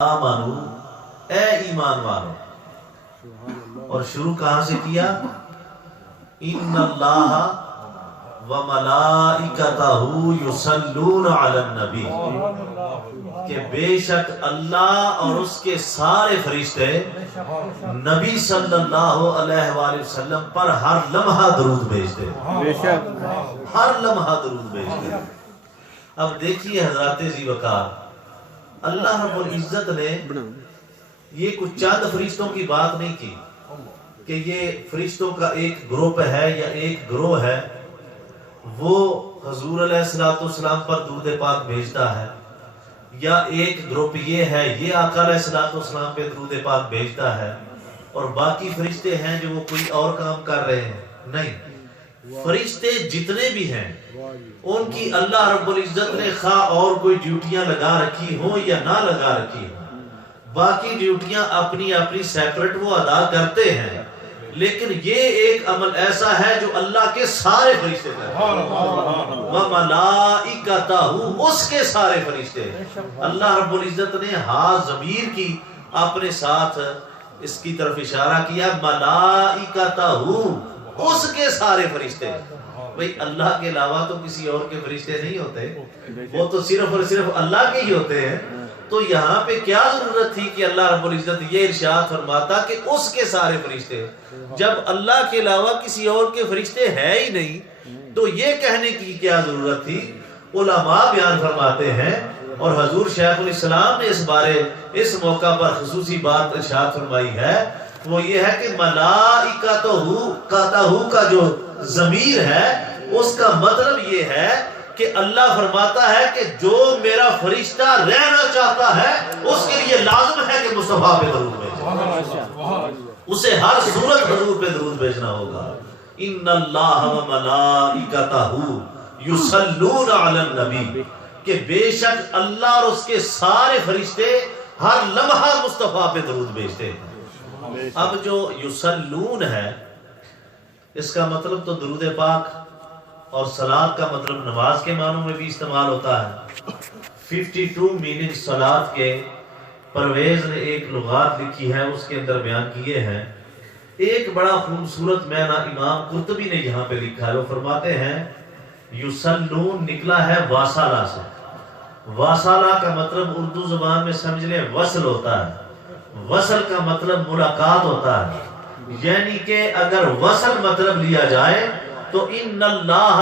آمنو اے ایمان والو، اور شروع کہاں سے کیا؟ ان اللہ و ملائکتہ یصلون علی النبی، کہ بے شک اللہ اور اس کے سارے فرشتے نبی صلی اللہ علیہ وآلہ وسلم پر ہر لمحہ درود بھیجتے ہیں، بے شک ہر لمحہ درود بھیجتے ہیں۔ اب دیکھیے حضرات ذی وقار، اللہ رب العزت نے یہ کچھ چند فرشتوں کی بات نہیں کی کہ یہ فرشتوں کا ایک گروپ ہے یا ایک گروہ ہے، وہ حضور علیہ السلام پر درود پاک بھیجتا ہے، یا ایک گروپ یہ ہے یہ آقا علیہ السلام پہ درود پاک بھیجتا ہے، اور باقی فرشتے ہیں جو وہ کوئی اور کام کر رہے ہیں۔ نہیں، فرشتے جتنے بھی ہیں ان کی اللہ رب العزت نے خواہ اور کوئی ڈیوٹیاں لگا رکھی ہوں یا نہ لگا رکھی ہوں، باقی ڈیوٹیاں اپنی اپنی سیپریٹ وہ ادا کرتے ہیں، لیکن یہ ایک عمل ایسا ہے جو اللہ کے سارے فرشتے کرتے ہیں، وَمَلَائِكَتَهُ، اس کے سارے فرشتے۔ اللہ رب العزت نے ہاں ضمیر کی اپنے ساتھ اس کی طرف اشارہ کیا، ملائکتہ، اس کے سارے فرشتے۔ بھئی اللہ کے علاوہ تو کسی اور کے فرشتے نہیں ہوتے، وہ تو صرف اور صرف اللہ کے ہی ہوتے ہیں۔ تو یہاں پہ کیا ضرورت تھی کہ اللہ رب العزت یہ ارشاد فرماتا کہ اس کے سارے فرشتے، جب اللہ کے علاوہ کسی اور کے فرشتے ہے ہی نہیں تو یہ کہنے کی کیا ضرورت تھی؟ علماء بیان فرماتے ہیں، اور حضور شیخ الاسلام نے اس بارے اس موقع پر خصوصی بات ارشاد فرمائی ہے، وہ یہ ہے کہ ملائکتہ کا جو ضمیر ہے اس کا مطلب یہ ہے کہ اللہ فرماتا ہے کہ جو میرا فرشتہ رہنا چاہتا ہے اس کے لیے لازم ہے کہ مصطفیٰ پہ درود بھیجے، اسے ہر صورت حضور پہ درود بھیجنا ہوگا۔ ان اللہ و ملائکتہ یصلون علی النبی، کہ بے شک اللہ اور اس کے سارے فرشتے ہر لمحہ مصطفیٰ پہ درود بھیجتے ہیں۔ اب جو یصلون ہے اس کا مطلب تو درود پاک اور صلاۃ کا مطلب نماز کے معنوں میں بھی استعمال ہوتا ہے۔ 52 میننگ صلاۃ کے پرویز نے ایک لغات لکھی ہے، اس کے اندر بیان کیے ہیں۔ ایک بڑا خوبصورت معنی امام قرطبی نے یہاں پہ لکھا ہے، وہ فرماتے ہیں یصلون نکلا ہے واصلہ سے۔ واصلہ کا مطلب اردو زبان میں سمجھ لیں وصل ہوتا ہے، وصل کا مطلب ملاقات ہوتا ہے، یعنی کہ اگر وصل مطلب لیا جائے تو ان اللہ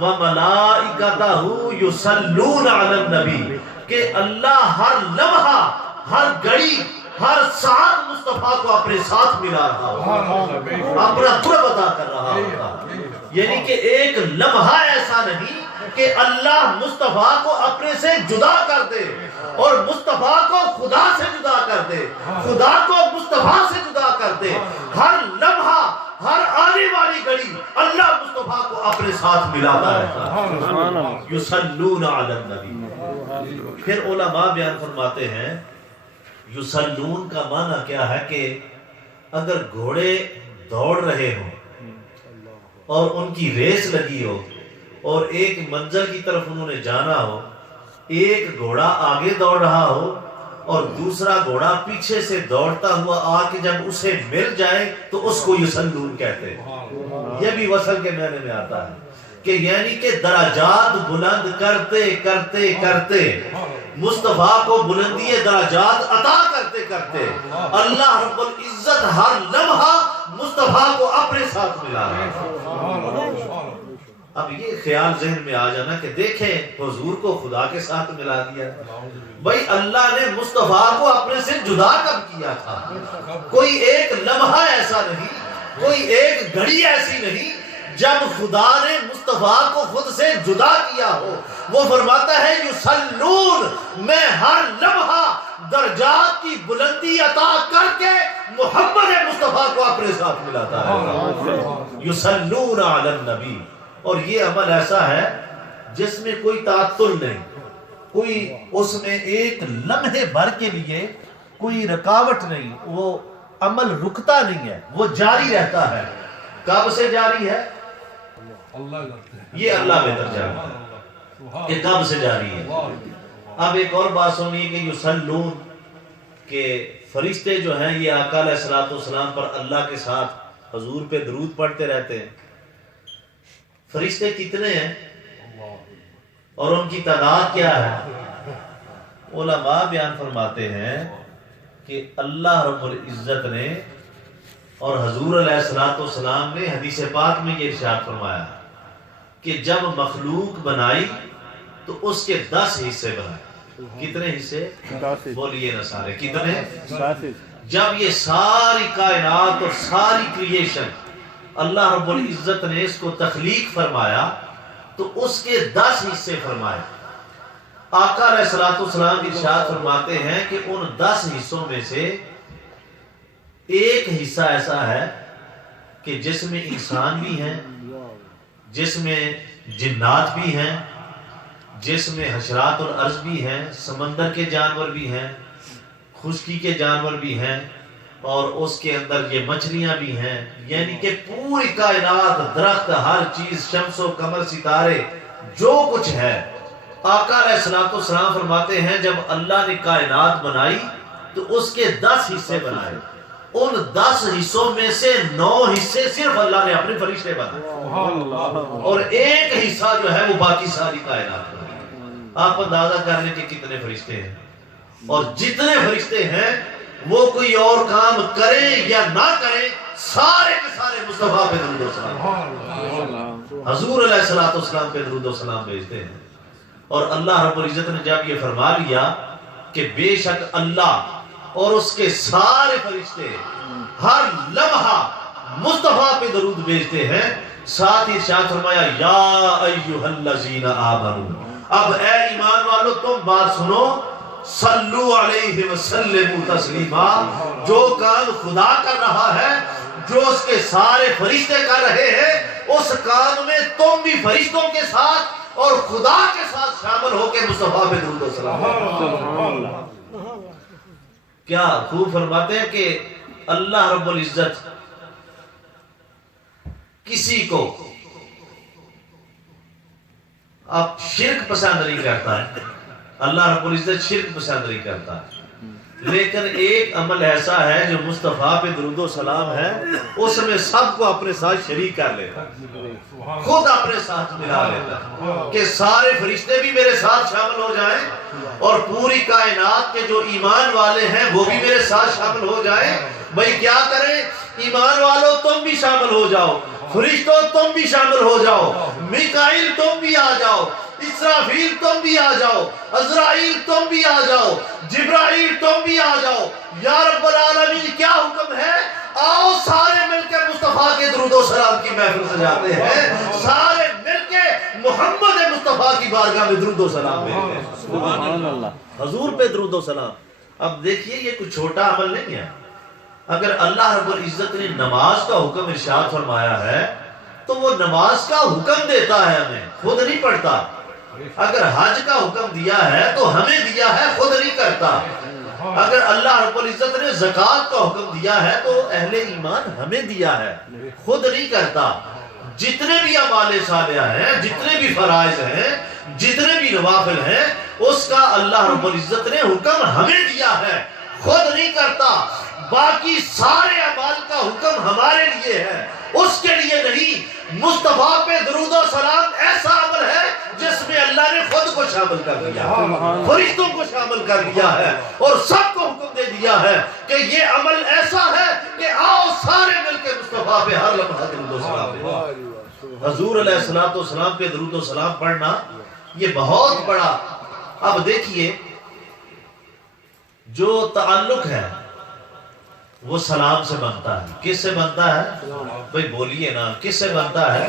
و ملائکتہ یصلون علی النبی، کہ اللہ ہر لمحہ، ہر گھڑی، ہر ساتھ مصطفیٰ کو اپنے ساتھ ملا رہا ہوگا، اپنا قرب عطا کر رہا ہوگا۔ یعنی کہ ایک لمحہ ایسا نہیں کہ اللہ مصطفیٰ کو اپنے سے جدا کر دے اور مصطفیٰ کو خدا سے جدا کر دے، خدا کو مصطفیٰ سے جدا کر دے۔ ہر لمحہ، ہر آنے والی گھڑی اللہ مصطفیٰ کو اپنے ساتھ ملاتا رہتا ہے۔ یصلون علی النبی۔ پھر علماء بیان فرماتے ہیں یصلون کا معنی کیا ہے کہ اگر گھوڑے دوڑ رہے ہوں اور ان کی ریس لگی ہو اور ایک منزل کی طرف انہوں نے جانا ہو، ایک گھوڑا آگے دوڑ رہا ہو اور دوسرا گھوڑا پیچھے سے دوڑتا ہوا آ کے جب اسے مل جائے تو اس کو یصلون کہتے ہیں۔ یہ بھی وصل کے معنی میں آتا ہے کہ یعنی کہ درجات بلند کرتے کرتے کرتے، مصطفیٰ کو بلندی درجات عطا کرتے کرتے اللہ رب العزت ہر لمحہ مصطفیٰ کو اپنے ساتھ ملا رہا ہے۔ اب یہ خیال ذہن میں آ جانا کہ دیکھیں حضور کو خدا کے ساتھ ملا دیا، بھئی اللہ نے مصطفیٰ کو اپنے سے جدا کب کیا تھا؟ کوئی ایک لمحہ ایسا نہیں، کوئی ایک گھڑی ایسی نہیں جب خدا نے مصطفیٰ کو خود سے جدا کیا ہو۔ وہ فرماتا ہے یصلون، میں ہر لمحہ درجات کی بلندی عطا کر کے محمد مصطفیٰ کو اپنے ساتھ ملاتا ہے۔ یصلون علی النبی، اور یہ عمل ایسا ہے جس میں کوئی تعطل نہیں، کوئی اس میں ایک لمحے بھر کے لیے کوئی رکاوٹ نہیں، وہ عمل رکتا نہیں ہے، وہ جاری رہتا ہے۔ کب سے جاری ہے؟ یہ اللہ بہتر جانتا ہے کہ کب سے جاری ہے۔ اب ایک اور بات سنیے کہ یصلون کہ فرشتے جو ہیں یہ آقا علیہ الصلوۃ والسلام پر اللہ کے ساتھ حضور پہ درود پڑھتے رہتے ہیں. فرشتے کتنے ہیں اور ان کی تعداد کیا ہے؟ علماء بیان فرماتے ہیں کہ اللہ رب العزت نے اور حضور علیہ الصلوۃ والسلام نے حدیث پاک میں یہ ارشاد فرمایا کہ جب مخلوق بنائی تو اس کے 10 حصے بنائے. کتنے حصے؟ بولیے نا سارے کتنے؟ جب یہ ساری کائنات اور ساری کریشن اللہ رب العزت نے اس کو تخلیق فرمایا تو اس کے 10 حصے فرمائے. آقا علیہ الصلوۃ والسلام ارشاد فرماتے ہیں کہ ان 10 حصوں میں سے ایک حصہ ایسا ہے کہ جس میں انسان بھی ہیں، جس میں جنات بھی ہیں، جس میں حشرات اور ارض بھی ہیں، سمندر کے جانور بھی ہیں، خشکی کے جانور بھی ہیں، اور اس کے اندر یہ مچھلیاں بھی ہیں. یعنی کہ پوری کائنات، درخت، ہر چیز، شمس و قمر، ستارے، جو کچھ ہے. آقا علیہ الصلوۃ والسلام فرماتے ہیں جب اللہ نے کائنات بنائی تو اس کے 10 حصے بنائے. ان 10 حصوں میں سے 9 حصے صرف اللہ نے اپنے فرشتے بنائے اور ایک حصہ جو ہے وہ باقی ساری کائنات بنائے. آپ اندازہ کر لیں کہ کتنے فرشتے ہیں، اور جتنے فرشتے ہیں وہ کوئی اور کام کریں یا نہ کریں، سارے کے سارے مصطفیٰ پہ درود و سلام، حضور علیہ الصلوۃ والسلام پہ درود و سلام بھیجتے ہیں. اور اللہ رب العزت نے جب یہ فرما لیا کہ بے شک اللہ اور اس کے سارے فرشتے ہر لمحہ مصطفیٰ پہ درود بھیجتے ہیں، ساتھ ہی ارشاد فرمایا یا ایھا الذین آمنوا، اب اے ایمان والو تم بات سنو، صلو علیہ وسلموا تسلیما. جو کام خدا کر رہا ہے، جو اس کے سارے فرشتے کر رہے ہیں، اس کام میں تم بھی فرشتوں کے ساتھ اور خدا کے ساتھ شامل ہو کے مصطفیٰ پہ درود و سلام. کیا خوب فرماتے ہیں کہ اللہ رب العزت کسی کو اب شرک پسند نہیں کرتا ہے. اللہ رب العزت شرک پسند نہیں کرتا ہے، لیکن ایک عمل ایسا ہے جو مصطفیٰ پہ درود و سلام ہے، اس میں سب کو اپنے ساتھ شریک کر لیتا ہے، خود اپنے ساتھ ملا لیتا ہے کہ سارے فرشتے بھی میرے ساتھ شامل ہو جائیں اور پوری کائنات کے جو ایمان والے ہیں وہ بھی میرے ساتھ شامل ہو جائیں. بھئی کیا کریں؟ ایمان والو تم بھی شامل ہو جاؤ، فرشتوں تم بھی شامل ہو جاؤ، میکائیل تم بھی آ جاؤ، اسرافیل تم بھی آ جاؤ، عزرائیل تم بھی آ جاؤ، جبرائیل تم بھی آ جاؤ. یا رب العالمین کیا حکم ہے؟ آؤ سارے مل کے مصطفیٰ کے درود و سلام کی محفل سجاتے ہیں، سارے مل کے محمد مصطفیٰ کی بارگاہ میں درود و سلام بھیجتے ہیں. سبحان اللہ، حضور پہ درود و سلام. اب دیکھیے یہ کوئی چھوٹا عمل نہیں ہے. اگر اللہ رب العزت نے نماز کا حکم ارشاد فرمایا ہے تو وہ نماز کا حکم دیتا ہے ہمیں، خود نہیں پڑھتا. اگر حج کا حکم دیا ہے تو ہمیں دیا ہے، خود نہیں کرتا. اگر اللہ رب العزت نے زکوٰۃ کا حکم دیا ہے تو اہل ایمان ہمیں دیا ہے، خود نہیں کرتا. جتنے بھی اعمال صالحہ ہیں، جتنے بھی فرائض ہیں، جتنے بھی نوافل ہیں، اس کا اللہ رب العزت نے حکم ہمیں دیا ہے، خود نہیں کرتا. باقی سارے اعمال کا حکم ہمارے لیے ہے، اس کے لیے نہیں. مصطفیٰ پہ درود و سلام ایسا عمل ہے جس میں اللہ نے خود کو شامل کر دیا ہے، فرشتوں کو شامل کر دیا ہے اور سب کو حکم دے دیا ہے کہ یہ عمل ایسا ہے کہ آؤ سارے مل کے مصطفیٰ پہ ہر لمحہ درود و سلام پڑھیں. حضور علیہ الصلوۃ والسلام پہ درود و سلام پڑھنا یہ بہت بڑا. اب دیکھیے جو تعلق ہے وہ سلام سے بنتا ہے. کس سے بنتا ہے؟ بھئی بولیے نا، کس سے بنتا ہے؟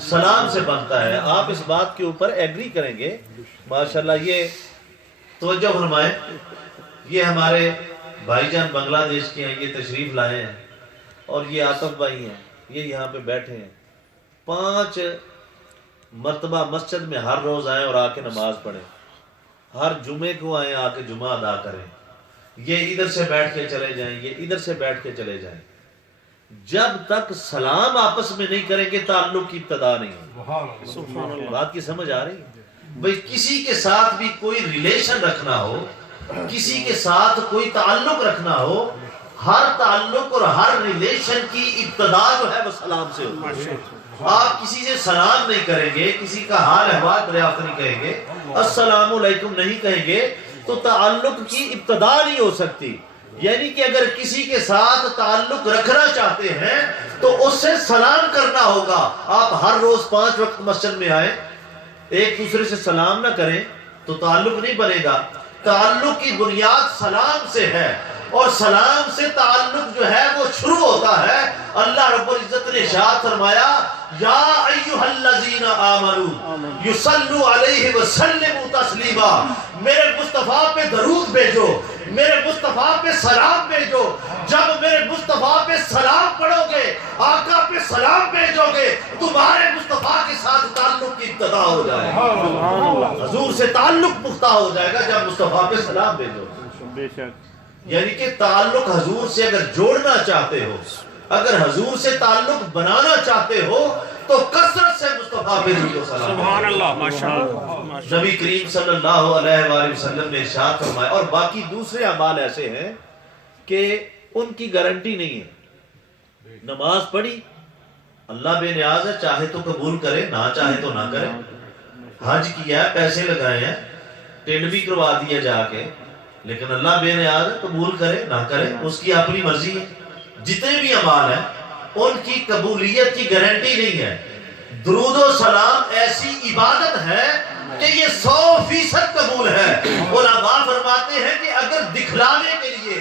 سلام سے بنتا ہے. آپ اس بات کے اوپر ایگری کریں گے ماشاءاللہ. یہ توجہ فرمائیں، یہ ہمارے بھائی جان بنگلہ دیش کے ہیں، یہ تشریف لائے ہیں، اور یہ آصف بھائی ہیں، یہ یہاں پہ بیٹھے ہیں. 5 مرتبہ مسجد میں ہر روز آئیں اور آ کے نماز پڑھیں، ہر جمعے کو آئیں، آ کے جمعہ ادا کریں. یہ ادھر سے بیٹھ کے چلے جائیں، یہ ادھر سے بیٹھ کے چلے جائیں. جب تک سلام آپس میں نہیں کریں گے تعلق کی ابتدا نہیں ہے. بات کی سمجھ آ رہی ہے؟ بھئی کسی کے ساتھ بھی کوئی ریلیشن رکھنا ہو کسی کے ساتھ کوئی تعلق رکھنا ہو، ہر تعلق اور ہر ریلیشن کی ابتدا جو ہے وہ سلام سے ہوتی ہے۔ آپ کسی سے سلام نہیں کریں گے، کسی کا حال احوال دریافت نہیں کریں گے، السلام علیکم نہیں کہیں گے تو تعلق کی ابتدا نہیں ہو سکتی۔ یعنی کہ اگر کسی کے ساتھ تعلق رکھنا چاہتے ہیں تو اس سے سلام کرنا ہوگا۔ آپ ہر روز 5 وقت مسجد میں آئیں، ایک دوسرے سے سلام نہ کریں تو تعلق نہیں بنے گا۔ تعلق کی بنیاد سلام سے ہے، اور سلام سے تعلق جو ہے وہ شروع ہوتا ہے۔ اللہ رب العزت نے ارشاد فرمایا یا ایھا الذین آمنوا یصلوا علیہ وسلموا تسلیما، میرے مصطفیٰ پہ درود بھیجو، میرے مصطفیٰ پہ سلام بھیجو۔ جب میرے مصطفیٰ پہ سلام پڑھو گے، آقا پہ سلام بھیجو گے، تمہارے مصطفیٰ کے ساتھ تعلق کی ابتدا ہو جائے گا، حضور سے تعلق پختہ ہو جائے گا جب مصطفیٰ پہ سلام بھیجو۔ بے شک یعنی کہ تعلق حضور سے اگر جوڑنا چاہتے ہو، اگر حضور سے تعلق بنانا چاہتے ہو تو کثرت سے مصطفیٰ پہ درود و سلام۔ سبحان اللہ، ماشاءاللہ۔ نبی کریم صلی اللہ علیہ وآلہ وسلم نے ارشاد فرمایا، اور باقی دوسرے اعمال ایسے ہیں کہ ان کی گارنٹی نہیں ہے۔ نماز پڑھی، اللہ بے نیاز ہے، چاہے تو قبول کرے، نہ چاہے تو نہ کرے۔ حج کیا ہے، پیسے لگائے ہیں، ٹینڈ بھی کروا دیا جا کے، لیکن اللہ بے نیاز ہے، قبول کرے نہ کرے اس کی اپنی مرضی ہے۔ جتنے بھی اعمال ہیں ان کی قبولیت کی گارنٹی نہیں ہے۔ درود و سلام ایسی عبادت ہے کہ یہ 100% قبول ہے۔ علماء فرماتے ہیں کہ اگر دکھلانے کے لیے،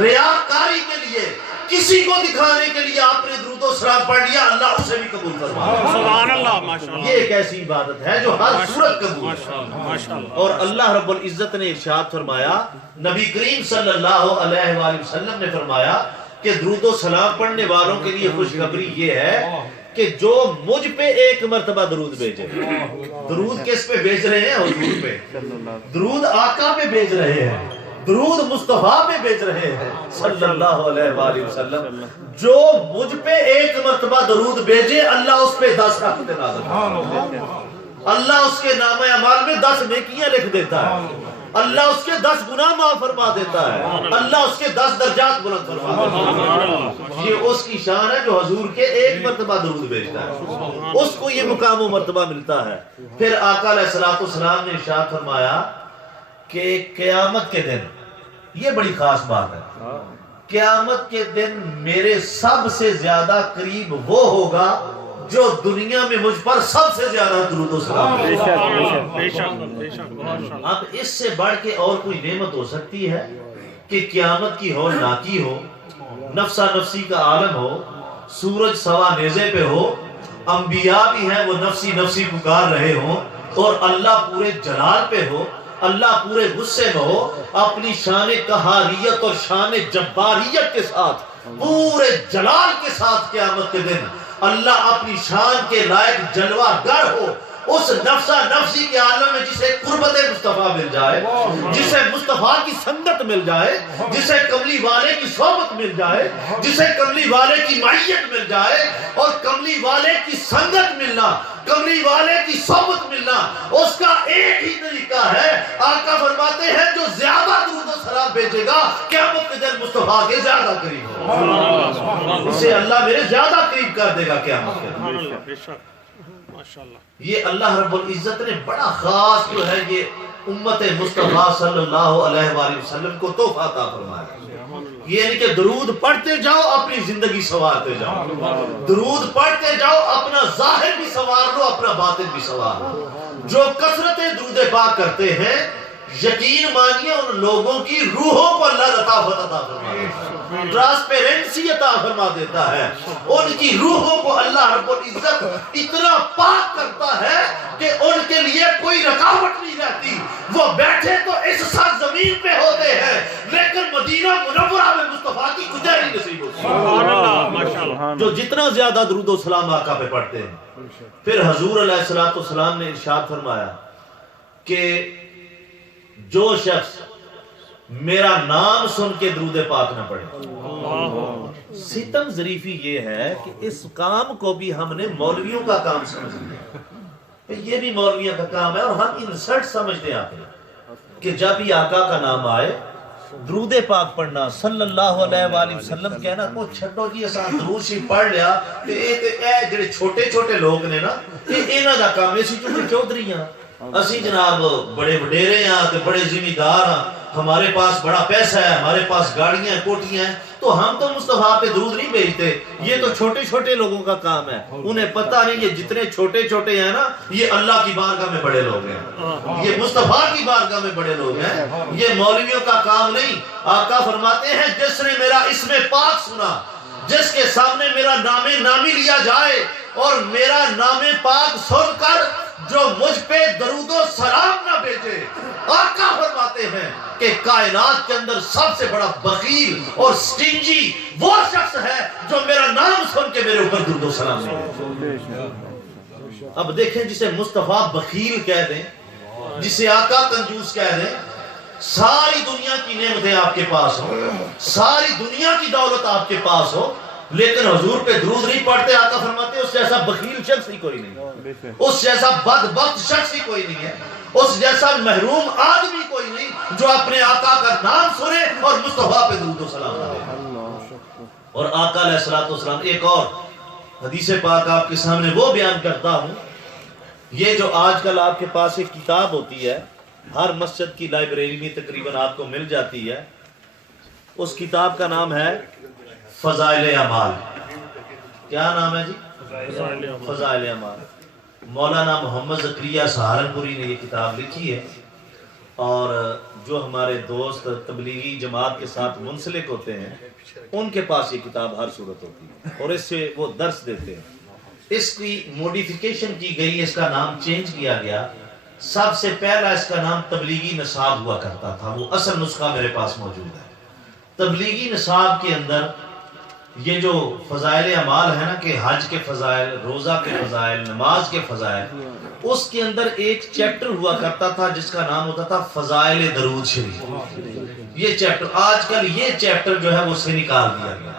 ریاکاری کے لیے، کسی کو دکھانے کے لیے آپ نے درود و سلام پڑھ لیا، اللہ اسے بھی قبول فرمائے۔ سبحان اللہ، ماشاءاللہ۔ یہ ایک ایسی عبادت ہے جو ہر صورت قبول ہے۔ اور اللہ رب العزت نے ارشاد فرمایا، نبی کریم صلی اللہ علیہ وآلہ وسلم نے فرمایا کہ درود و سلام پڑھنے والوں کے لیے خوشخبری یہ ہے کہ جو مجھ پہ ایک مرتبہ درود بھیجے۔ درود کس پہ بھیج رہے ہیں؟ حضور پہ۔ درود آقا پہ بھیج رہے ہیں، درود مصطفیٰ پہ بھیج رہے ہیں صلی اللہ علیہ وآلہ وسلم۔ جو مجھ پہ ایک مرتبہ درود بھیجے، اللہ اس پہ 10 رحمتیں نازل کرتا ہے۔ اللہ اس کے نامہ اعمال میں 10 نیکیاں لکھ دیتا ہے، اللہ اس کے 10 گناہ معاف فرما دیتا ہے، اللہ اس کے 10 درجات بلند فرما دیتا ہے۔ یہ اس کی شان ہے جو حضور کے ایک مرتبہ درود بھیجتا ہے، اس کو یہ مقام و مرتبہ ملتا ہے۔ پھر آقا علیہ السلام نے ارشاد فرمایا کہ قیامت کے دن، یہ بڑی خاص بات ہے، قیامت کے دن میرے سب سے زیادہ قریب وہ ہوگا جو دنیا میں مجھ پر سب سے زیادہ درود و سلام۔ اب اس سے بڑھ کے اور کوئی نعمت ہو سکتی ہے کہ قیامت کی ہول ناکی ہو، نفسا نفسی کا عالم ہو، سورج سوا نیزے پہ ہو، انبیاء بھی ہیں وہ نفسی نفسی پکار رہے ہوں، اور اللہ پورے جلال پہ ہو، اللہ پورے غصے میں ہو، اپنی شان قہاریت اور شان جباریت کے ساتھ، پورے جلال کے ساتھ قیامت کے دن اللہ اپنی شان کے لائق جلوہ گر ہو، اس نفسا نفسی کے عالم میں جسے قربت مصطفیٰ مل جائے، جسے مصطفیٰ کی سنگت مل جائے، جسے کملی والے کی صحبت مل جائے، جسے کملی والے کی معیت مل جائے، اور کملی والے کی سنگت ملنا، کملی والے کی صحبت ملنا، اس کا ایک ہی طریقہ ہے۔ آقا فرماتے ہیں جو زیادہ درود و سلام بھیجے گا قیامت کے دن مصطفیٰ کے زیادہ قریب ہوگا، اسے اللہ میرے زیادہ قریب کر دے گا قیامت کے دن۔ یہ اللہ رب العزت نے بڑا خاص جو ہے یہ امت مصطفیٰ صلی اللہ علیہ وآلہ وسلم کو تحفہ عطا فرمایا۔ یہ نہیں کہ درود پڑھتے جاؤ اپنی زندگی سنوارتے جاؤ، درود پڑھتے جاؤ اپنا ظاہر بھی سنوار لو، اپنا باطن بھی سنوار لو۔ جو کثرت درود پاک کرتے ہیں، یقین مانیے ان لوگوں کی روحوں کو اللہ لطافت عطا فرما دیتا ہے، ٹرانسپیرنسی عطا فرما دیتا ہے، ان کی روحوں کو اللہ رب العزت اتنا پاک کرتا ہے کہ ان کے لیے کوئی رکاوٹ نہیں رہتی۔ وہ بیٹھے تو اس سر زمین پہ ہوتے ہیں لیکن مدینہ منورہ میں مصطفیٰ کی گزاری نصیب ہوتی ہے۔ جو جتنا زیادہ درود و سلام آقا پہ پڑھتے ہیں۔ پھر حضور علیہ السلام نے ارشاد فرمایا کہ جو شخص میرا نام سن کے درود پاک نہ پڑھے۔ ستم ظریفی یہ ہے کہ اس کام کو بھی ہم نے مولویوں کا کام سمجھ لیا، یہ بھی مولویوں کا کام ہے، اور ہم انسلٹ سمجھتے آتے ہیں۔ کہ جب ہی آقا کا نام آئے درود پاک پڑھنا صلی اللہ علیہ وآلہ وسلم کہنا کو چھڈو جی اساں درود شریف پڑھ لیا تے اے جڑے چھوٹے چھوٹے لوگ نے نا انہاں دا کام اسی چونکہ چودھری ہاں اسی جناب بڑے وڈیرے ہاں تے بڑے ذمہ دار ہاں ہمارے پاس بڑا پیسہ ہے ہمارے پاس گاڑیاں کوٹیاں ہیں تو ہم تو مصطفیٰ پہ درود نہیں بھیجتے یہ تو چھوٹے چھوٹے لوگوں کا کام ہے انہیں پتہ نہیں یہ جتنے چھوٹے چھوٹے ہیں نا یہ اللہ کی بارگاہ میں بڑے لوگ ہیں یہ مصطفیٰ کی بارگاہ میں بڑے لوگ ہیں یہ مولویوں کا کام نہیں آقا فرماتے ہیں جس نے میرا اسم پاک سنا جس کے سامنے میرا نام نامی لیا جائے اور میرا نام پاک سن کر جو مجھ پہ درود و سلام نہ بھیجے آقا فرماتے ہیں کہ کائنات کے اندر سب سے بڑا بخیل اور سٹنجی وہ شخص ہے جو میرا نام سن کے میرے اوپر درود و سلام نہیں بھیجے۔ اب دیکھیں جسے مصطفیٰ بخیل کہہ دیں جسے آقا کنجوس کہہ دیں ساری دنیا کی نعمتیں آپ کے پاس ہو ساری دنیا کی دولت آپ کے پاس ہو لیکن حضور پہ درود نہیں پڑھتے آقا فرماتے ہیں اس جیسا بخیل شخص ہی کوئی نہیں اس جیسا بدبخت شخص ہی کوئی نہیں ہے اس جیسا محروم آدمی کوئی نہیں جو اپنے آقا کا نام سنے اور مصطفیٰ پہ درود و سلام کرے۔ اور آقا علیہ السلام ایک اور حدیث پاک آپ کے سامنے وہ بیان کرتا ہوں یہ جو آج کل آپ کے پاس ایک کتاب ہوتی ہے ہر مسجد کی لائبریری میں تقریباً آپ کو مل جاتی ہے اس کتاب کا نام ہے فضائل اعمال کیا نام ہے جی فضائل اعمال مولانا محمد زکریا سہارنپوری نے یہ کتاب لکھی ہے اور جو ہمارے دوست تبلیغی جماعت کے ساتھ منسلک ہوتے ہیں ان کے پاس یہ کتاب ہر صورت ہوتی ہے اور اس سے وہ درس دیتے ہیں اس کی موڈیفیکیشن کی گئی اس کا نام چینج کیا گیا سب سے پہلا اس کا نام تبلیغی نصاب ہوا کرتا تھا وہ اصل نسخہ میرے پاس موجود ہے تبلیغی نصاب کے اندر یہ جو فضائل اعمال ہے نا کہ حج کے فضائل روزہ کے فضائل نماز کے فضائل اس کے اندر ایک چیپٹر ہوا کرتا تھا جس کا نام ہوتا تھا فضائل درود شریف یہ چیپٹر آج کل یہ چیپٹر جو ہے وہ سے نکال دیا گیا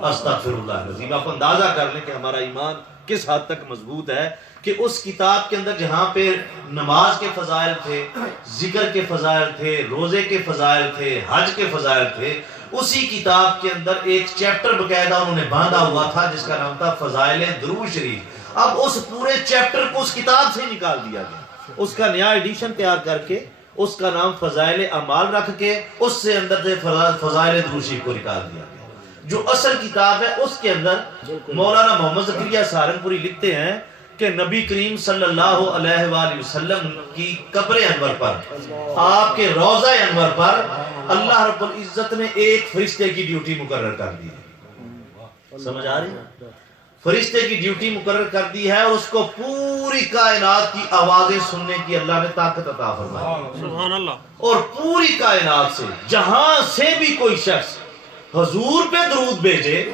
استغفر اللہ العظیم آپ اندازہ کر لیں کہ ہمارا ایمان کس حد تک مضبوط ہے کہ اس کتاب کے اندر جہاں پہ نماز کے فضائل تھے ذکر کے فضائل تھے روزے کے فضائل تھے حج کے فضائل تھے اسی کتاب کے اندر ایک چیپٹر باقاعدہ انہوں نے باندھا ہوا تھا جس کا نام تھا فضائل درود شریف اب اس پورے چیپٹر کو اس کتاب سے نکال دیا گیا اس کا نیا ایڈیشن تیار کر کے اس کا نام فضائل اعمال رکھ کے اس سے اندر سے فضائل درود شریف کو نکال دیا گیا جو اصل کتاب ہے اس کے اندر مولانا محمد زکریا سہارنپوری لکھتے ہیں کہ نبی کریم صلی اللہ علیہ وآلہ وسلم کی قبر انور پر آپ کے روضہ انور پر اللہ رب العزت نے ایک فرشتے کی ڈیوٹی مقرر کر دی ہے سمجھ آ رہی فرشتے کی ڈیوٹی مقرر کر دی ہے اور اس کو پوری کائنات کی آوازیں سننے کی اللہ نے طاقت عطا فرمائی سبحان اللہ اور پوری کائنات سے جہاں سے بھی کوئی شخص حضور پہ درود بھیجے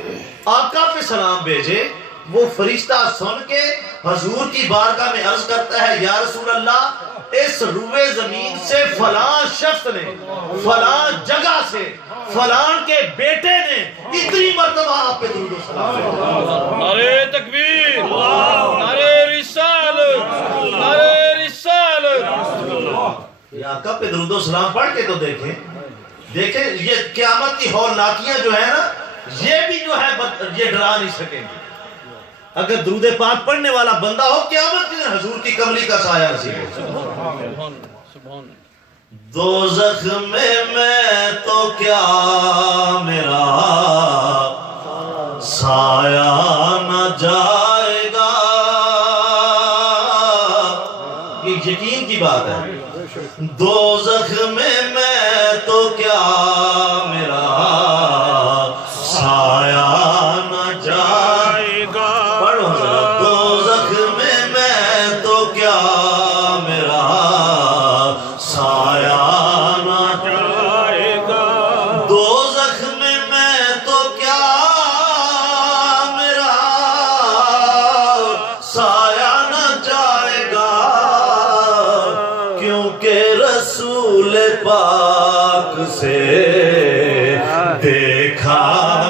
آقا پہ سلام بھیجے وہ فرشتہ سن کے حضور کی بارگاہ میں عرض کرتا ہے یا رسول اللہ اس روئے زمین سے فلاں شخص نے فلاں جگہ سے فلاں کے بیٹے نے اتنی مرتبہ آپ پہ درود و سلام بھیجا نعرہ تکبیر نعرہ رسالت نعرہ رسالت یہ آقا پہ درود و سلام پڑھ کے تو دیکھیں یہ قیامت کی ہولناکیاں جو ہے نا یہ بھی جو ہے یہ ڈرا نہیں سکیں گے اگر درود پاک پڑھنے والا بندہ ہو قیامت کے دن حضور کی کملی کا سایہ نصیب ہو دوزخ میں تو کیا میرا سایہ نہ جائے گا یہ یقین کی بات ہے دوزخ میں تو کیا میرا سایہ نہ جائے گا دوزخ میں تو کیا میرا سایہ نہ جائے گا دوزخ میں تو کیا میرا سایہ نہ جائے گا کیونکہ رسول پاک سے دیکھا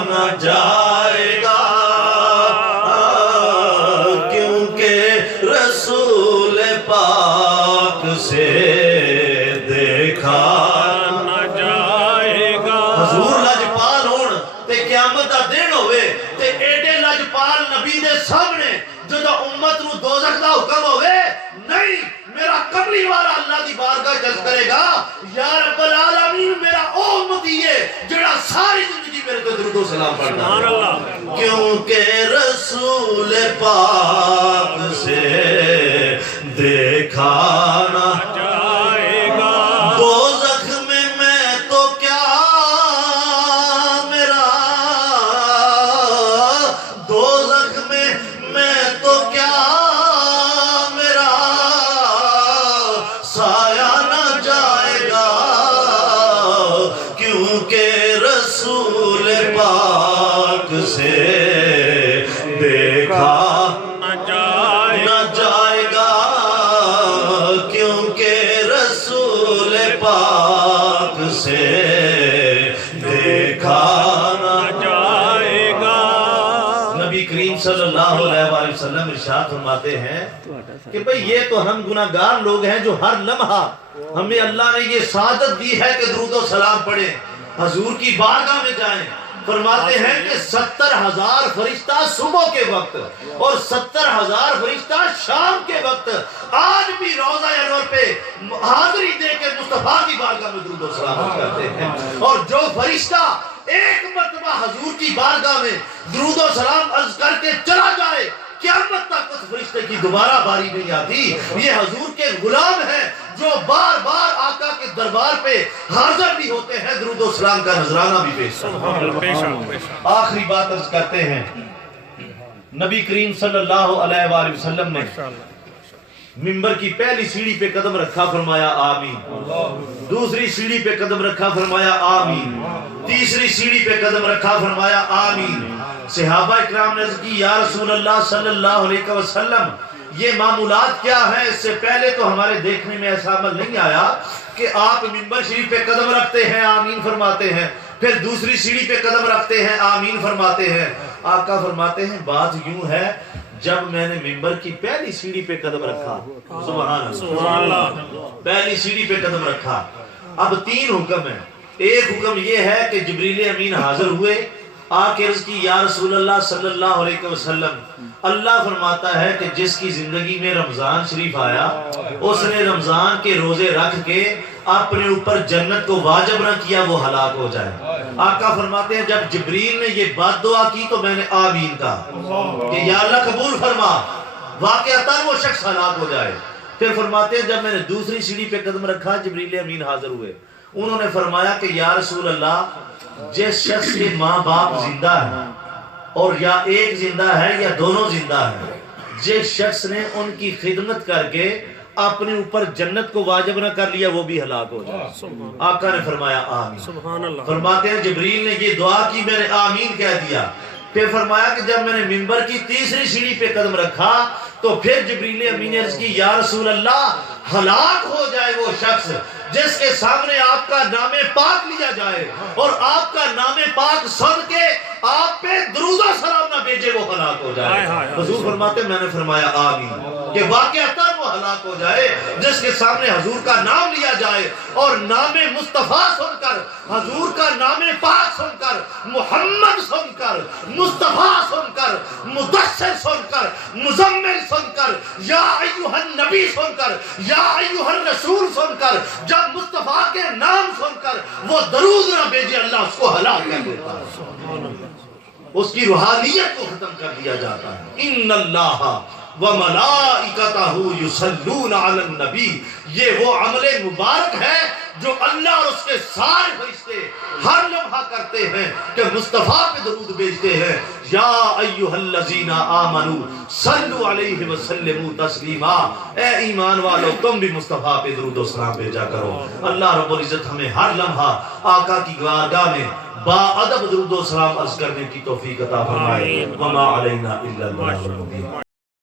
نہ جائے گا کیونکہ رسول پاک سے دیکھا آقا چل کرے گا یا رب العالمین میرا او امتی ہے جڑا ساری زندگی میرے تو درود و سلام پڑھتا ہے، کیونکہ رسول پاک سے دیکھا نہ جائے گا دوزخ میں تو کیا میرا، دوزخ میں تو کیا میرا سایہ نہ جائے گا، کیونکہ رسول پاک سے دیکھا نہ جائے نہ جائے گا، کیونکہ رسول پاک سے دیکھا نہ جائے گا۔ نبی کریم صلی اللہ علیہ وآلہ وسلم ارشاد فرماتے ہیں کہ بھئی یہ تو ہم گناہگار لوگ ہیں جو ہر لمحہ ہمیں اللہ نے یہ سعادت دی ہے کہ درود و سلام پڑھیں، حضور کی بارگاہ میں جائیں۔ فرماتے ہیں کہ 70,000 فرشتہ صبح کے وقت اور 70,000 فرشتہ شام کے وقت آج بھی روضہ انور پہ حاضری دے کے مصطفیٰ کی بارگاہ میں درود و سلام کرتے ہیں، اور جو فرشتہ ایک مرتبہ حضور کی بارگاہ میں درود و سلام عرض کر کے چلا جائے قیامت تک اس فرشتے کی دوبارہ باری نہیں آتی۔ یہ حضور کے غلام ہیں جو بار بار آقا کے دربار پہ حاضر بھی ہوتے ہیں، درود و سلام کا نذرانہ بھی پیش کرتے ہیں۔ آخری بات عرض کرتے ہیں، نبی کریم صلی اللہ علیہ وآلہ وسلم نے منبر کی پہلی سیڑھی پہ قدم رکھا، فرمایا آمین، دوسری سیڑھی پہ قدم رکھا، فرمایا آمین، تیسری سیڑھی پہ قدم رکھا، فرمایا آمین۔ صحابہ اکرام نے عرض کی یا رسول اللہ صلی اللہ علیہ وسلم یہ معمولات کیا ہیں؟ اس سے پہلے تو ہمارے دیکھنے میں ایسا عمل نہیں آیا کہ آپ منبر شریف پہ قدم رکھتے ہیں آمین فرماتے ہیں، پھر دوسری سیڑھی پہ قدم رکھتے ہیں آمین فرماتے ہیں۔ آقا فرماتے ہیں بات یوں ہے، جب میں نے منبر کی پہلی سیڑھی پہ قدم رکھا، سبحان اللہ، پہلی سیڑھی پہ قدم رکھا، اب 3 حکم ہیں۔ ایک حکم یہ ہے کہ جبریل امین حاضر ہوئے، آ کے عرض کی یا رسول اللہ صلی اللہ علیہ وسلم اللہ فرماتا ہے کہ جس کی زندگی میں رمضان شریف آیا اس نے رمضان کے روزے رکھ کے اپنے اوپر جنت کو واجب نہ کیا وہ ہلاک ہو جائے۔ آقا فرماتے ہیں جب جبریل نے یہ بات دعا کی تو میں نے آمین کہا کہ یا اللہ قبول فرما، واقعتاً وہ شخص ہلاک ہو جائے۔ پھر فرماتے ہیں جب میں نے دوسری سیڑھی پہ قدم رکھا جبریل امین حاضر ہوئے، انہوں نے فرمایا کہ یا رسول اللہ جس شخص کے ماں باپ زندہ ہیں اور یا ایک زندہ ہے یا دونوں زندہ ہیں، جس شخص نے ان کی خدمت کر کے اپنے اوپر جنت کو واجب نہ کر لیا وہ بھی ہلاک ہو جائے۔ آقا نے فرمایا آمین۔ فرماتے ہیں جبریل نے یہ دعا کی، میں نے آمین کہہ دیا۔ پھر فرمایا کہ جب میں نے منبر کی تیسری سیڑھی پہ قدم رکھا تو پھر جبریل امین نے عرض کی یا رسول اللہ ہلاک ہو جائے وہ شخص جس کے سامنے آپ کا نام پاک لیا جائے اور آپ کا نام پاک سن کے آپ پہ درود و سلام نہ بھیجے وہ ہلاک ہو جائے۔ حضور فرماتے میں نے فرمایا آمین کہ واقعتاً وہ ہلاک ہو جائے جس کے سامنے حضور کا نام لیا جائے اور نام مصطفیٰ سن کر، حضور کا نام پاک سن کر، محمد سن کر، مصطفیٰ سن کر، مدثر سن کر، مزمل سن کر، یا ایوہ النبی سن کر، یا ایوہ الرسول سن کر، جب مصطفیٰ کے نام سن کر وہ درود نہ بھیجے اللہ اس کو ہلاک کر دیتا ہے، اس کی روحانیت کو ختم کر دیا جاتا ہے۔ ان اللہ وملائکتہ یصلون علی النبی، یہ وہ عمل مبارک ہے جو اللہ اور اس کے سارے فرشتے ہر لمحہ کرتے ہیں کہ مصطفیٰ پہ درود بھیجتے ہیں۔ یا ایھا الذین آمنوا صلوا علیہ وسلموا تسلیما، اے ایمان والو تم بھی مصطفیٰ پہ درود و سلام بھیجا کرو۔ اللہ رب العزت ہمیں ہر لمحہ آقا کی بارگاہ میں با ادب درود و سلام عرض کرنے کی توفیق عطا فرمائے۔ وما علینا الا البلاغ المبین۔